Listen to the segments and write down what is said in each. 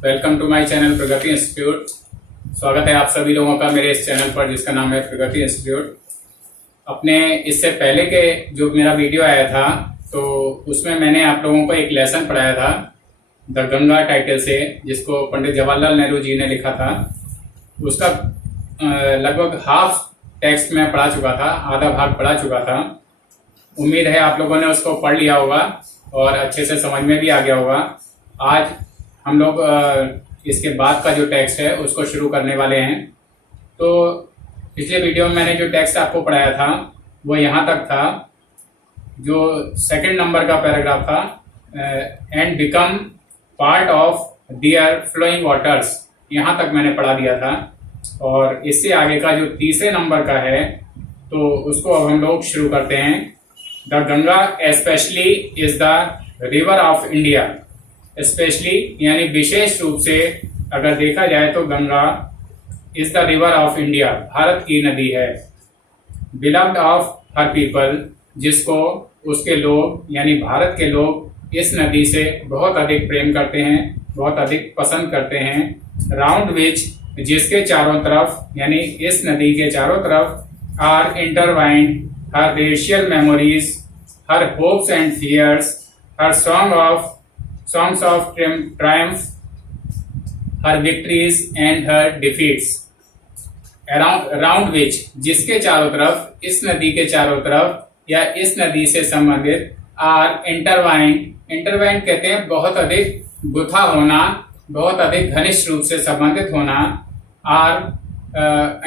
Welcome to my channel Pragati institute. स्वागत है आप सभी लोगों का मेरे इस चैनल पर जिसका नाम है प्रगति इंस्टीट्यूट। अपने इससे पहले के जो मेरा वीडियो आया था तो उसमें मैंने आप लोगों को एक लेसन पढ़ाया था द गंगा टाइटल से, जिसको पंडित जवाहरलाल नेहरू जी ने लिखा था। उसका लगभग हाफ टेक्स्ट में पढ़ा चुका था, आधा भाग पढ़ा चुका था। उम्मीद है आप लोगों ने उसको पढ़ लिया होगा और अच्छे से समझ में भी आ गया होगा। आज हम लोग इसके बाद का जो टेक्स्ट है उसको शुरू करने वाले हैं। तो पिछले वीडियो में मैंने जो टेक्स्ट आपको पढ़ाया था वो यहाँ तक था, जो सेकंड नंबर का पैराग्राफ था, and become part of their flowing waters, यहाँ तक मैंने पढ़ा दिया था। और इससे आगे का जो तीसरे नंबर का है तो उसको अब हम लोग शुरू करते हैं। The Ganga especially is the river of India. Specially यानी विशेष रूप से अगर देखा जाए तो Ganga is the river of India, Bharat की नदी है। बिलव्ड ऑफ हर पीपल, जिसको उसके लोग यानी भारत के लोग इस नदी से बहुत अधिक प्रेम करते हैं, बहुत अधिक पसंद करते हैं। राउंड विच, जिसके चारों तरफ यानी इस नदी के चारों तरफ are intertwined her racial memories, her hopes and fears, her songs of triumph, her victories and her defeats. Around which, जिसके चारों तरफ, इस नदी के चारों तरफ या इस नदी से संबंधित, are intertwined कहते हैं बहुत अधिक गुथा होना, बहुत अधिक घनिष्ठ रूप से संबंधित होना। are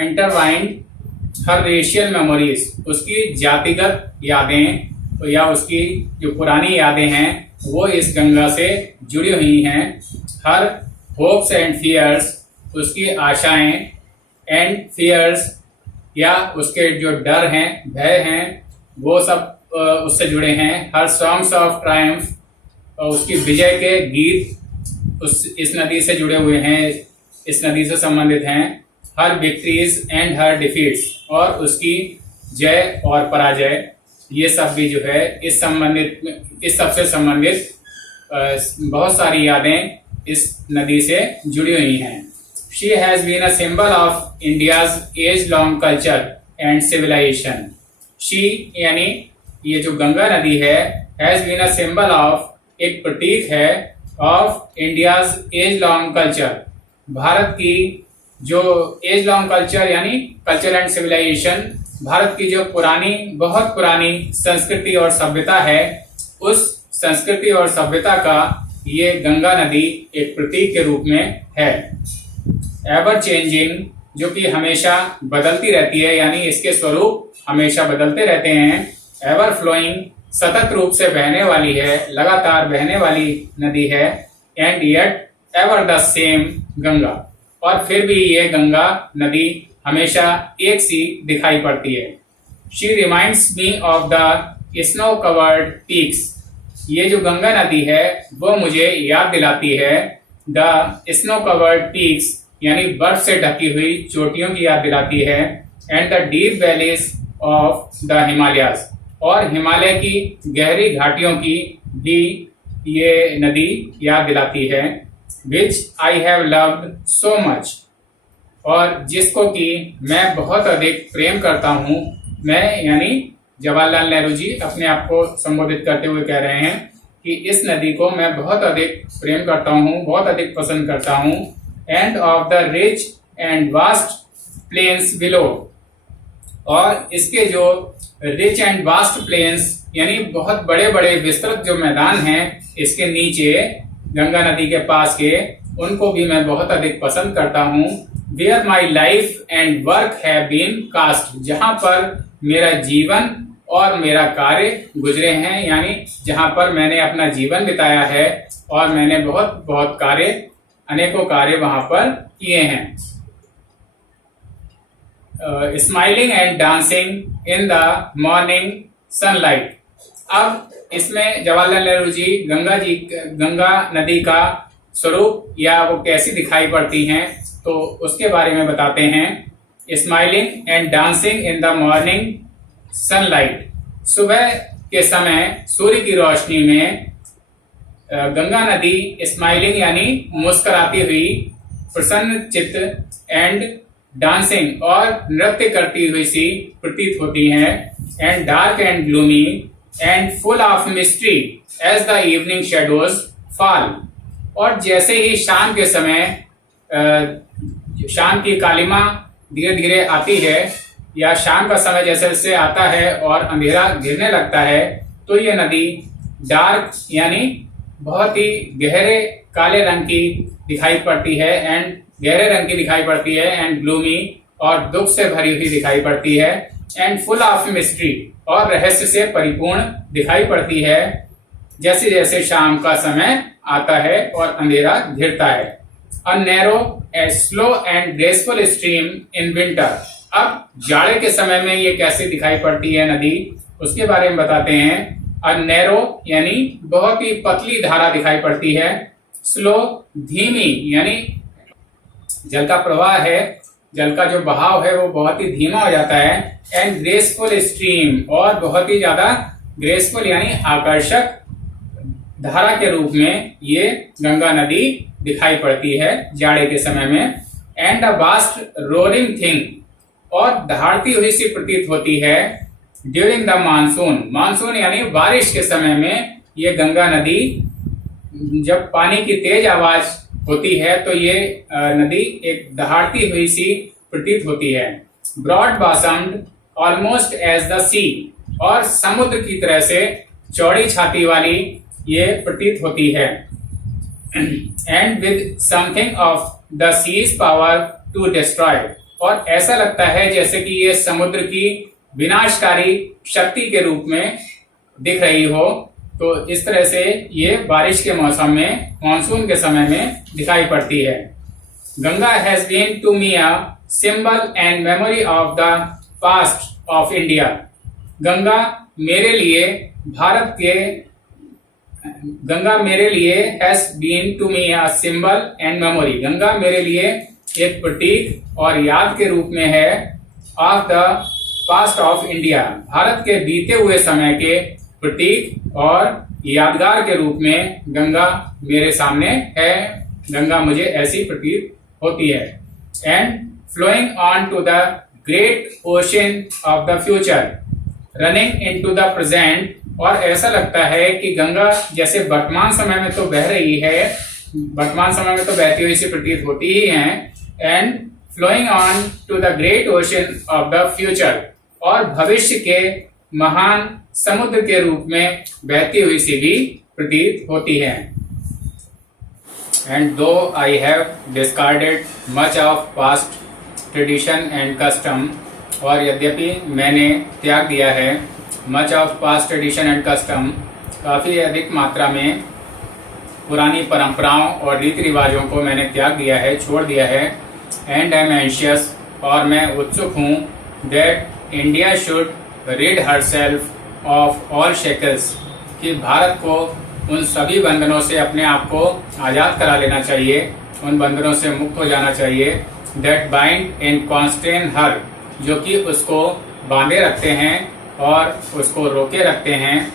intertwined her racial memories, उसकी जातिगत यादें या उसकी जो पुरानी यादें हैं वो इस गंगा से जुड़ी हुई हैं। हर होप्स एंड फियर्स, उसकी आशाएं, एंड फियर्स या उसके जो डर हैं, भय हैं, वो सब उससे जुड़े हैं। हर सॉन्ग्स ऑफ ट्रायम्फ, उसकी विजय के गीत इस नदी से जुड़े हुए हैं, इस नदी से संबंधित हैं। हर विक्ट्रीज एंड हर डिफीट्स, और उसकी जय और पराजय, ये सब भी जो है इस सब से संबंधित बहुत सारी यादें इस नदी से जुड़ी हुई हैं। She has been a symbol of India's age long culture and civilisation. She यानी ये जो गंगा नदी है, has been a symbol of, एक प्रतीक है, of India's age long culture, Bharat की जो एज लॉन्ग कल्चर यानी कल्चर एंड सिविलाइजेशन, भारत की जो पुरानी, बहुत पुरानी संस्कृति और सभ्यता है, उस संस्कृति और सभ्यता का ये गंगा नदी एक प्रतीक के रूप में है। एवर चेंजिंग, जो कि हमेशा बदलती रहती है यानी इसके स्वरूप हमेशा बदलते रहते हैं। एवर फ्लोइंग, सतत रूप से बहने वाली है, लगातार बहने वाली नदी है। And yet ever the same Ganga, और फिर भी ये गंगा नदी हमेशा एक सी दिखाई पड़ती है। She reminds me of the snow covered peaks, ये जो गंगा नदी है वो मुझे याद दिलाती है द स्नो कवर्ड पीक्स यानी बर्फ से ढकी हुई चोटियों की याद दिलाती है। And the deep valleys of the Himalayas, और हिमालय की गहरी घाटियों की भी ये नदी याद दिलाती है। Which I have loved so much, और जिसको कि मैं बहुत अधिक प्रेम करता हूँ। मैं यानी जवाहरलाल नेहरू जी अपने आप को संबोधित करते हुए कह रहे हैं कि इस नदी को मैं बहुत अधिक प्रेम करता हूँ, बहुत अधिक पसंद करता हूँ। And of the rich and vast plains below, और इसके जो रिच एंड वास्ट प्लेन्स यानी बहुत बड़े बड़े विस्तृत जो मैदान हैं इसके नीचे गंगा नदी के पास के, उनको भी मैं बहुत अधिक पसंद करता हूँ। Where my life and work have been cast, जहाँ पर मेरा जीवन और मेरा कार्य गुजरे हैं, यानी जहाँ पर मैंने अपना जीवन बिताया है और मैंने बहुत बहुत कार्य, अनेकों कार्य वहां पर किए हैं। Smiling and dancing in the morning sunlight. अब इसमें जवाहरलाल नेहरू जी गंगा नदी का स्वरूप या वो कैसी दिखाई पड़ती हैं तो उसके बारे में बताते हैं। Smiling and dancing in the morning sunlight, सुबह के समय सूर्य की रोशनी में गंगा नदी स्माइलिंग यानी मुस्कुराती हुई, प्रसन्न चित्त एंड डांसिंग और नृत्य करती हुई सी प्रतीत होती हैं, and dark and gloomy and full of mystery as the evening shadows fall. और जैसे ही शाम के समय शाम की कालिमा धीरे धीरे आती है, या शाम का समय जैसे जैसे आता है और अंधेरा घिरने लगता है, तो ये नदी डार्क यानी बहुत ही गहरे काले रंग की दिखाई पड़ती है, एंड गहरे रंग की दिखाई पड़ती है, एंड ग्लूमी और दुख से भरी हुई दिखाई पड़ती है, एंड फुल ऑफ मिस्ट्री और रहस्य से परिपूर्ण दिखाई पड़ती है, जैसे जैसे शाम का समय आता है और अंधेरा घिरता है। A narrow a slow and graceful stream in winter. अब जाड़े के समय में ये कैसे दिखाई पड़ती है नदी, उसके बारे में बताते हैं। अ नैरो यानी बहुत ही पतली धारा दिखाई पड़ती है, स्लो धीमी यानी जल का प्रवाह है, जल का जो बहाव है वो बहुत ही धीमा हो जाता है, एंड ग्रेसफुल स्ट्रीम और बहुत ही ज्यादा ग्रेसफुल यानी आकर्षक धारा के रूप में ये गंगा नदी दिखाई पड़ती है जाड़े के समय में। And a vast roaring thing और दहाड़ती हुई सी प्रतीत होती है ड्यूरिंग द मानसून। मानसून यानी बारिश के समय में ये गंगा नदी जब पानी की तेज आवाज होती है तो ये नदी एक दहाड़ती हुई सी प्रतीत होती है। ब्रॉड बॉसम्ड ऑलमोस्ट एज द सी और समुद्र की तरह से चौड़ी छाती वाली ये प्रतीत होती है। And with something of the sea's power to destroy और ऐसा लगता है जैसे कि ये समुद्र की विनाशकारी शक्ति के रूप में दिख रही हो। तो इस तरह से ये बारिश के मौसम में मानसून के समय में दिखाई पड़ती है। Ganga has been to me a symbol and memory of the past of India. Ganga मेरे लिए भारत के गंगा मेरे लिए has been to me a symbol and memory. Ganga मेरे लिए एक प्रतीक और याद के रूप में है of the past of India. Bharat के बीते हुए समय के प्रतीक और यादगार के रूप में गंगा मेरे सामने है। गंगा मुझे ऐसी प्रतीत होती है। And flowing on to the great ocean of the future running into the present और ऐसा लगता है कि गंगा जैसे वर्तमान समय में तो बह रही है, वर्तमान समय में तो बहती हुई सी प्रतीत होती ही है। And flowing on to the great ocean of the future और भविष्य के महान समुद्र के रूप में बहती हुई सी भी प्रतीत होती है। एंड दो I have discarded much of past tradition and custom और यद्यपि मैंने त्याग दिया है much of past tradition and custom काफ़ी अधिक मात्रा में पुरानी परंपराओं और रीति रिवाजों को मैंने त्याग दिया है, छोड़ दिया है। एंड आई एम एंशियस और मैं उत्सुक हूँ that India should rid herself of all shackles कि भारत को उन सभी बंधनों से अपने आप को आज़ाद करा लेना चाहिए, उन बंधनों से मुक्त हो जाना चाहिए। that bind and constrain her जो कि उसको बांधे रखते हैं और उसको रोके रखते हैं।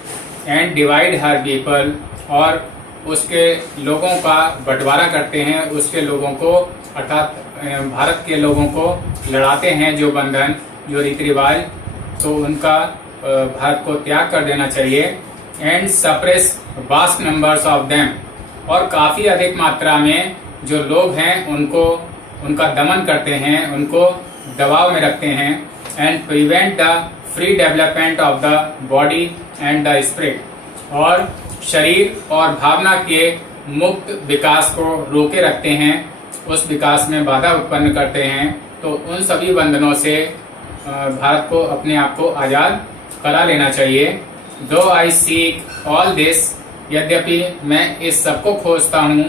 and divide her people और उसके लोगों का बंटवारा करते हैं, उसके लोगों को अर्थात भारत के लोगों को लड़ाते हैं जो बंधन जो रीति रिवाज, तो उनका भारत को त्याग कर देना चाहिए। And suppress vast numbers of them और काफ़ी अधिक मात्रा में जो लोग हैं उनको उनका दमन करते हैं, उनको दबाव में रखते हैं। And prevent the free development of the body and the spirit और शरीर और भावना के मुक्त विकास को रोके रखते हैं, उस विकास में बाधा उत्पन्न करते हैं। तो उन सभी बंधनों से भारत को अपने आप को आज़ाद करा लेना चाहिए। दो आई सीक ऑल दिस यद्यपि मैं इस सब को खोजता हूँ,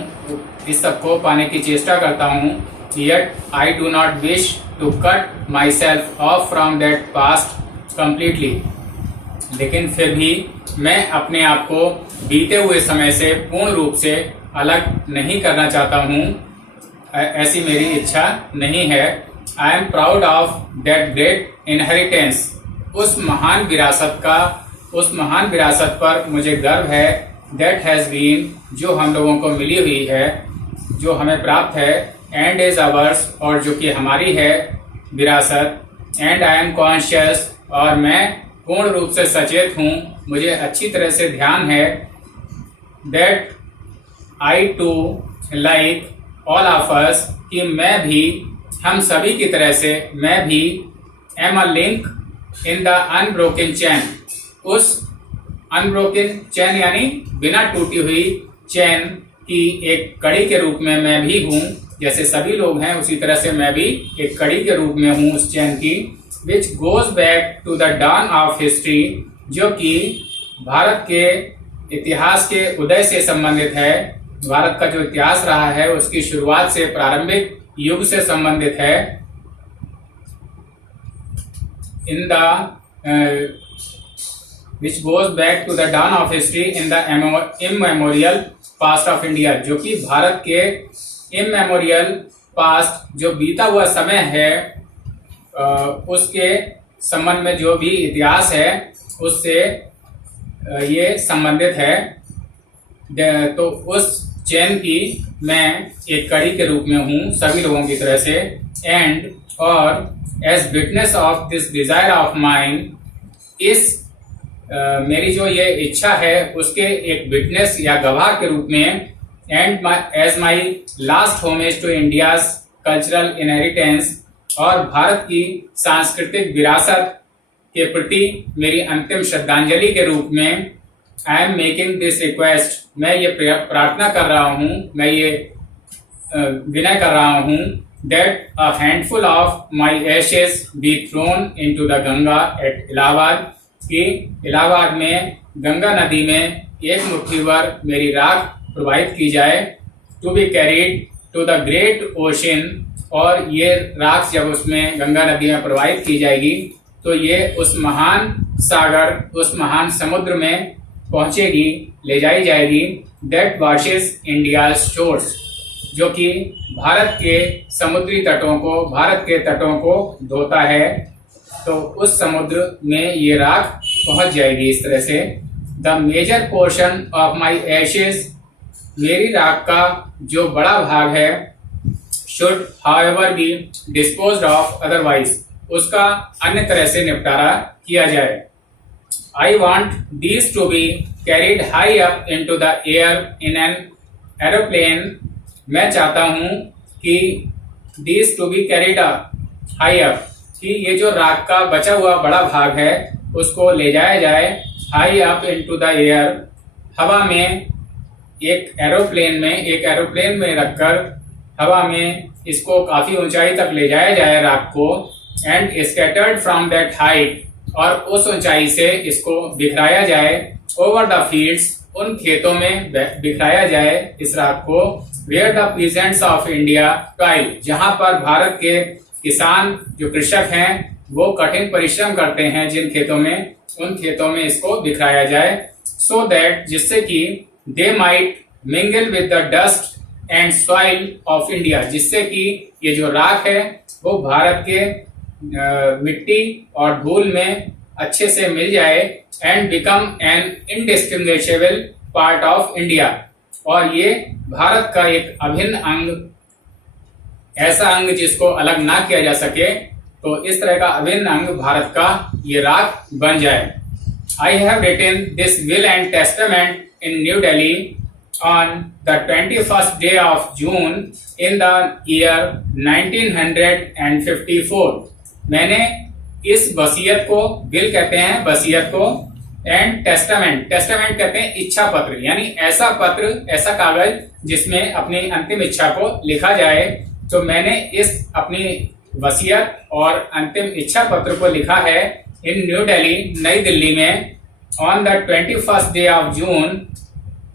इस सब को पाने की चेष्टा करता हूँ। Yet I do not wish to cut myself off from that past completely लेकिन फिर भी मैं अपने आप को बीते हुए समय से पूर्ण रूप से अलग नहीं करना चाहता हूँ, ऐसी मेरी इच्छा नहीं है। I am proud of that great inheritance उस महान विरासत पर मुझे गर्व है। दैट हैज़ बीन, जो हम लोगों को मिली हुई है, जो हमें प्राप्त है, एंड इज आवर्स, और जो कि हमारी है विरासत, एंड आई एम कॉन्शियस, और मैं पूर्ण रूप से सचेत हूँ, मुझे अच्छी तरह से ध्यान है, that I too like all of us, कि मैं भी, हम सभी की तरह से मैं भी, am a link in the unbroken chain, उस अनब्रोकन चैन यानी बिना टूटी हुई चैन की एक कड़ी के रूप में मैं भी हूँ। जैसे सभी लोग हैं उसी तरह से मैं भी एक कड़ी के रूप में हूँ उस चैन की। Which goes back to the dawn of history, जो कि भारत के इतिहास के उदय से संबंधित है, भारत का जो इतिहास रहा है उसकी शुरुआत से, प्रारंभिक युग से संबंधित है। In the which goes back to the dawn of history in the immemorial past of India, जो कि भारत के इमेमोरियल पास्ट, जो बीता हुआ समय है, उसके संबंध में जो भी इतिहास है उससे ये संबंधित है। तो उस चैन की मैं एक कड़ी के रूप में हूँ सभी लोगों की तरह से। एंड, और as witness of this desire of mind, इस मेरी जो ये इच्छा है उसके एक विटनेस या गवाह के रूप में। And as my last homage to India's cultural inheritance, और भारत की सांस्कृतिक विरासत के प्रति मेरी अंतिम श्रद्धांजलि के रूप में, I am making this request, मैं ये प्रार्थना कर रहा हूँ, मैं ये विनय कर रहा हूँ, that a handful of my ashes be thrown into the Ganga at Allahabad, कि इलाहाबाद में गंगा नदी में एक मुट्ठी भर मेरी राख प्रवाहित की जाए, to be carried to the great ocean, और ये राख जब उसमें गंगा नदी में प्रवाहित की जाएगी तो ये उस महान सागर, उस महान समुद्र में पहुंचेगी, ले जाई जाएगी। दैट वॉशेस इंडिया शोर्स, जो कि भारत के समुद्री तटों को, भारत के तटों को धोता है, तो उस समुद्र में ये राख पहुंच जाएगी इस तरह से। The major portion of my ashes, मेरी राख का जो बड़ा भाग है, should however be disposed of otherwise, उसका अन्य तरह से निपटारा किया जाए। I want these to be carried high up into the air in an aeroplane, मैं चाहता हूं कि these to be carried high up, कि ये जो राख का बचा हुआ बड़ा भाग है उसको ले जाया जाए high up into the air, हवा में, एक एरोप्लेन में रखकर हवा में इसको काफी ऊंचाई तक ले जाया जाए राख को। And scattered from that height, और उस ऊंचाई से इसको बिखराया जाए ओवर द फील्ड्स, उन खेतों में बिखराया जाए इस राख को। Where the peasants of India toil, जहां पर भारत के किसान जो कृषक हैं वो कठिन परिश्रम करते हैं जिन खेतों में, उन खेतों में इसको बिखराया जाए। सो दैट, जिससे कि they might mingle with the dust and soil of India, जिससे कि ये जो राख है वो भारत के मिट्टी और धूल में अच्छे से मिल जाए। And become an indistinguishable part of India, और ये भारत का एक अभिन्न अंग, ऐसा अंग जिसको अलग ना किया जा सके, तो इस तरह का अभिन्न अंग भारत का ये राख बन जाए। I have written this will and testament in New Delhi on the 21st day of June in the year 1954। मैंने इस वसीयत को, विल कहते हैं वसीयत को, एंड टेस्टामेंट कहते हैं इच्छा पत्र, यानी ऐसा पत्र, ऐसा कागज जिसमें अपनी अंतिम इच्छा को लिखा जाए। तो मैंने इस अपनी वसीयत और अंतिम इच्छा पत्र को लिखा है इन न्यू दिल्ली, नई दिल्ली में, on the 21st day of June,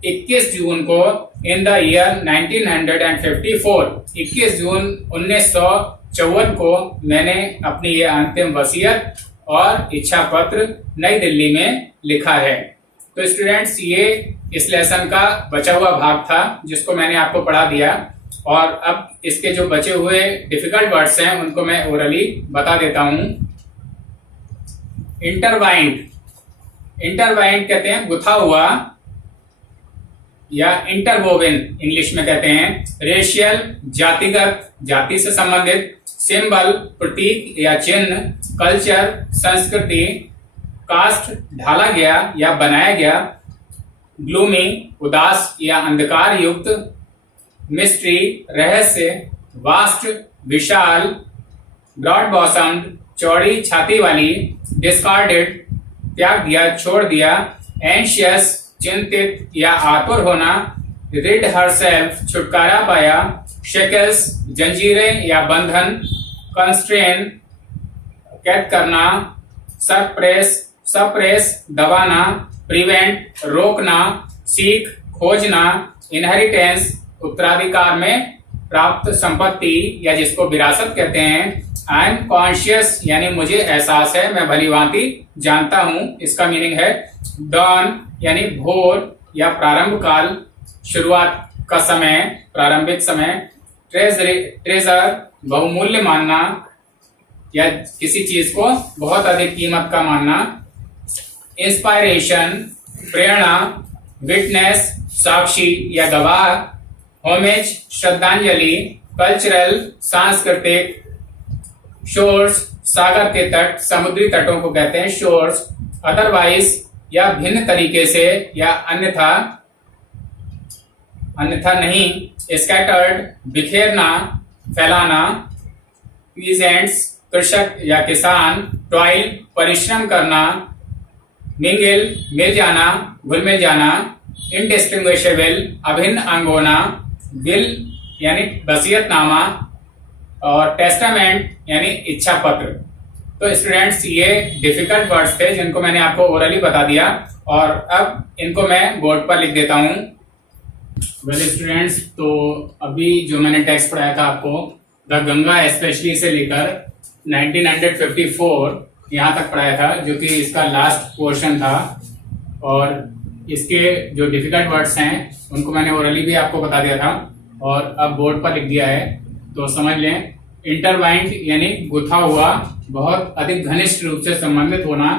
21 जून को, इन द ईयर 1954, 21 जून 1954 को मैंने अपनी ये अंतिम वसीयत और इच्छा पत्र नई दिल्ली में लिखा है। तो स्टूडेंट्स, ये इस लेसन का बचा हुआ भाग था जिसको मैंने आपको पढ़ा दिया, और अब इसके जो बचे हुए डिफिकल्ट वर्ड्स हैं उनको मैं ओरली बता देता हूं। इंटरवाइंड कहते हैं गुथा हुआ, या इंटरवोवन इंग्लिश में कहते हैं। रेशियल जातिगत, जाति से संबंधित। सिंबल प्रतीक या चिन्ह। कल्चर संस्कृति। कास्ट ढाला गया या बनाया गया। ग्लूमी उदास या अंधकार युक्त। मिस्ट्री रहस्य। वास्ट विशाल। ब्रॉड बॉसम्ड चौड़ी छाती वाली। डिस्कार्डेड त्याग दिया, छोड़ दिया। एंशियस चिंतित या आतुर होना। रिड हरसेल्फ छुटकारा पाया। शेकल्स जंजीरें या बंधन। कंस्ट्रेन कैद करना। सप्रेस दबाना। प्रिवेंट रोकना। सीख खोजना। इनहेरिटेंस उत्तराधिकार में प्राप्त संपत्ति या जिसको विरासत कहते हैं। आई एम कॉन्शियस यानी मुझे एहसास है, मैं भली भांति जानता हूं, इसका मीनिंग है। डॉन यानी भोर या प्रारंभ काल, शुरुआत का समय, प्रारंभिक समय। ट्रेजर बहुमूल्य मानना या किसी चीज को बहुत अधिक कीमत का मानना। इंस्पायरेशन प्रेरणा। विटनेस साक्षी या गवाह। होमेज श्रद्धांजलि। कल्चरल सांस्कृतिक। शोर्स सागर के तट, समुद्री तटों को कहते हैं शोर्स। अदरवाइज या भिन्न तरीके से या अन्यथा नहीं। स्कैटर्ड बिखेरना, फैलाना। पीजेंट्स कृषक या किसान। टॉयल परिश्रम करना। मिंगल मिल जाना, घुल मिल जाना। इंडिस्टिंग्विशेबल अभिन्न अंग होना। विल यानी वसीयतनामा और टेस्टामेंट यानी इच्छा पत्र। तो स्टूडेंट्स ये डिफिकल्ट वर्ड्स थे जिनको मैंने आपको ओरली बता दिया और अब इनको मैं बोर्ड पर लिख देता हूं। वेल स्टूडेंट्स, तो अभी जो मैंने टेक्स्ट पढ़ाया था आपको द गंगा स्पेशली से लेकर 1954 यहाँ तक पढ़ाया था, जो कि इसका लास्ट पोर्शन था। और इसके जो डिफिकल्ट वर्ड्स हैं उनको मैंने ओरली भी आपको बता दिया था और अब बोर्ड पर लिख दिया है, तो समझ लें। इंटरवाइंड यानी गुथा हुआ, बहुत अधिक घनिष्ठ रूप से संबंधित होना।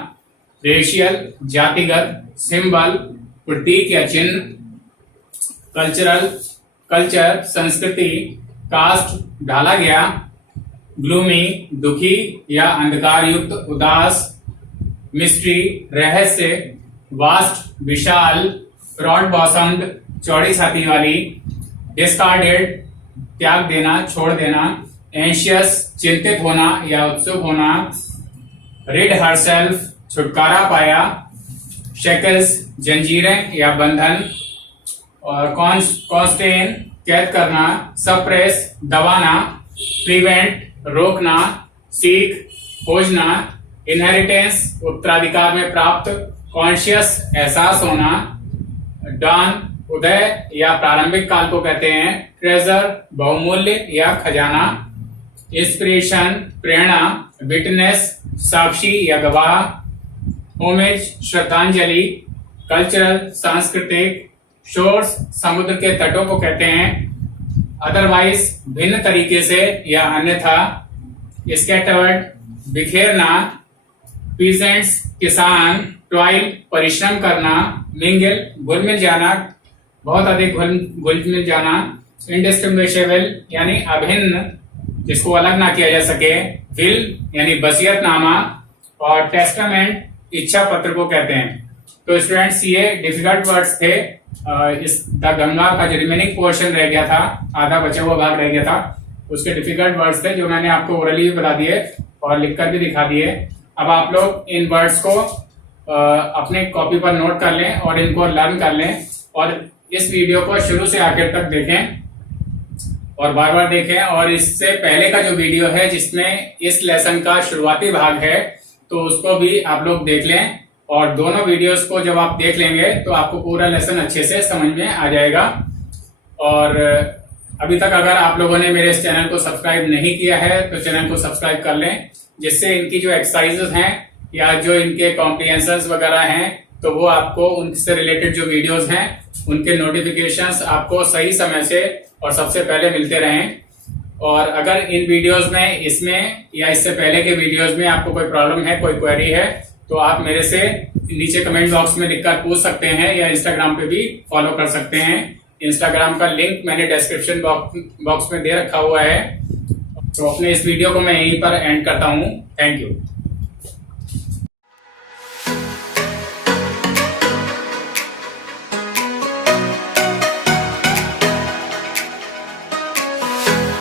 रेशियल जातिगत। सिंबल प्रतीक या चिन्ह। कल्चर संस्कृति। कास्ट ढाला गया। ग्लूमी दुखी या अंधकार युक्त, उदास। मिस्ट्री रहस्य। वास्ट विशाल। ब्रॉड बॉसम्ड चौड़ी छाती वाली। डिस्कार्डेड त्याग देना, छोड़ देना। एंशियस चिंतित होना या उत्सुक होना। रिड हरसेल्फ छुटकारा पाया। शेकल्स जंजीरें या बंधन। और कॉन्स्टेन कैद करना। सप्रेस दबाना। प्रिवेंट रोकना। सीख खोजना। इनहेरिटेंस उत्तराधिकार में प्राप्त। कॉन्शियस एहसास होना। डॉन उदय या प्रारंभिक काल को कहते हैं। ट्रेजर बहुमूल्य या खजाना। इंस्पिरेशन प्रेरणा। विटनेस साक्षी या गवाह। होमेज श्रद्धांजलि। कल्चरल सांस्कृतिक। शोर्स समुद्र के तटों को कहते हैं। अदरवाइज भिन्न तरीके से या अन्यथा। स्कैटर्ड बिखेरना। पीजेंट्स किसान। टॉयल परिश्रम करना। मिंगल घुल मिल जाना, बहुत अधिक घुल मिल जाना। इंडिस्टिंग्विशेबल यानी अभिन्न, जिसको अलग ना किया जा सके। विल यानी वसीयतनामा और टेस्टामेंट इच्छा पत्र को कहते हैं। तो स्टूडेंट्स ये डिफिकल्ट वर्ड्स थे। इस द गंगा का जो रिमेनिंग पोर्शन रह गया था, आधा बचा हुआ भाग रह गया था, उसके डिफिकल्ट वर्ड्स थे जो मैंने आपको ओरली भी बता दिए और लिखकर भी दिखा दिए। अब आप लोग इन वर्ड्स को अपने कॉपी पर नोट कर लें और इनको लर्न कर लें और इस वीडियो को शुरू से आखिर तक देखें और बार बार देखें। और इससे पहले का जो वीडियो है जिसमें इस लेसन का शुरुआती भाग है, तो उसको भी आप लोग देख लें। और दोनों वीडियोस को जब आप देख लेंगे तो आपको पूरा लेसन अच्छे से समझ में आ जाएगा। और अभी तक अगर आप लोगों ने मेरे इस चैनल को सब्सक्राइब नहीं किया है तो चैनल को सब्सक्राइब कर लें, जिससे इनकी जो एक्सरसाइजेस हैं या जो इनके कॉम्प्रिहेंशंस वगैरह हैं तो वो आपको उनसे रिलेटेड जो वीडियोस हैं उनके नोटिफिकेशंस आपको सही समय से और सबसे पहले मिलते रहें। और अगर इन वीडियोस में, इसमें या इससे पहले के वीडियोस में आपको कोई प्रॉब्लम है, कोई क्वेरी है, तो आप मेरे से नीचे कमेंट बॉक्स में लिखकर पूछ सकते हैं या इंस्टाग्राम पे भी फॉलो कर सकते हैं। इंस्टाग्राम का लिंक मैंने डिस्क्रिप्शन बॉक्स में दे रखा हुआ है। तो अपने इस वीडियो को मैं यहीं पर एंड करता हूँ। Thank you.